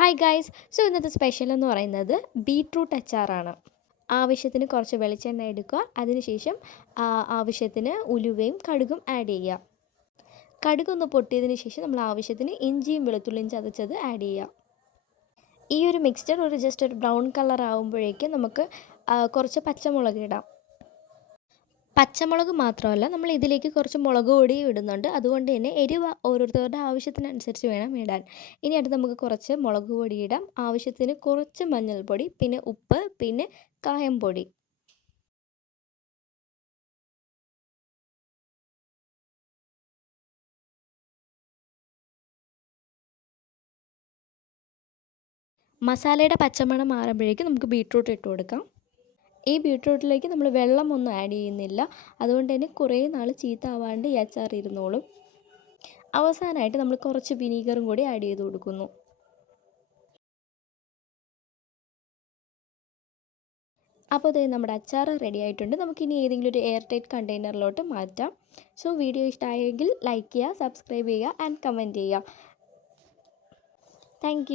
Hi guys so ഇന്നത്തെ special എന്ന് പറയുന്നത് ബീട്രൂട്ട് അച്ചാറാണ്. ആവശ്യത്തിന് കുറച്ച് വെളിച്ചെണ്ണ എടുക്കുക. അതിനുശേഷം ആവശ്യത്തിന് ഉലുവയും കടുകും ആഡ് ചെയ്യുക. കടുകൊന്ന് പൊട്ടിയതിന് ശേഷം നമ്മൾ ആവശ്യത്തിന് ഇഞ്ചിയും വെളുത്തുള്ളിയും ചതച്ചത് ആഡ് ചെയ്യുക. ഈ ഒരു മിക്സ്ചർ ഒരു ജസ്റ്റ് ഒരു ബ്രൗൺ കളർ ആകുമ്പോഴേക്കും നമുക്ക് കുറച്ച് പച്ചമുളക് ഇടാം. പച്ചമുളക് മാത്രമല്ല നമ്മൾ ഇതിലേക്ക് കുറച്ച് മുളക് പൊടിയും ഇടുന്നുണ്ട്. അതുകൊണ്ട് തന്നെ എരിവ് ഓരോരുത്തരുടെ ആവശ്യത്തിനനുസരിച്ച് വേണം ഇടാൻ. ഇനി അടുത്ത് നമുക്ക് കുറച്ച് മുളക് പൊടി ഇടാം. ആവശ്യത്തിന് കുറച്ച് മഞ്ഞൾപ്പൊടി പിന്നെ ഉപ്പ് പിന്നെ കായം പൊടി. മസാലയുടെ പച്ചമണം മാറുമ്പോഴേക്കും നമുക്ക് ബീട്രൂട്ട് ഇട്ട് കൊടുക്കാം. ഈ ബീട്രൂട്ടിലേക്ക് നമ്മൾ വെള്ളമൊന്നും ആഡ് ചെയ്യുന്നില്ല. അതുകൊണ്ട് തന്നെ കുറേ നാൾ ചീത്ത ആവാണ്ട് ഈ അച്ചാർ ഇരുന്നോളും. അവസാനമായിട്ട് നമ്മൾ കുറച്ച് വിനീഗറും കൂടി ആഡ് ചെയ്ത് കൊടുക്കുന്നു. അപ്പോൾ ദേ നമ്മുടെ അച്ചാർ റെഡി ആയിട്ടുണ്ട്. നമുക്കിനി ഏതെങ്കിലും ഒരു എയർ ടൈറ്റ് കണ്ടെയ്നറിലോട്ട് മാറ്റാം. സോ വീഡിയോ ഇഷ്ടമായെങ്കിൽ ലൈക്ക് ചെയ്യുക സബ്സ്ക്രൈബ് ചെയ്യുക ആൻഡ് കമന്റ് ചെയ്യുക. താങ്ക്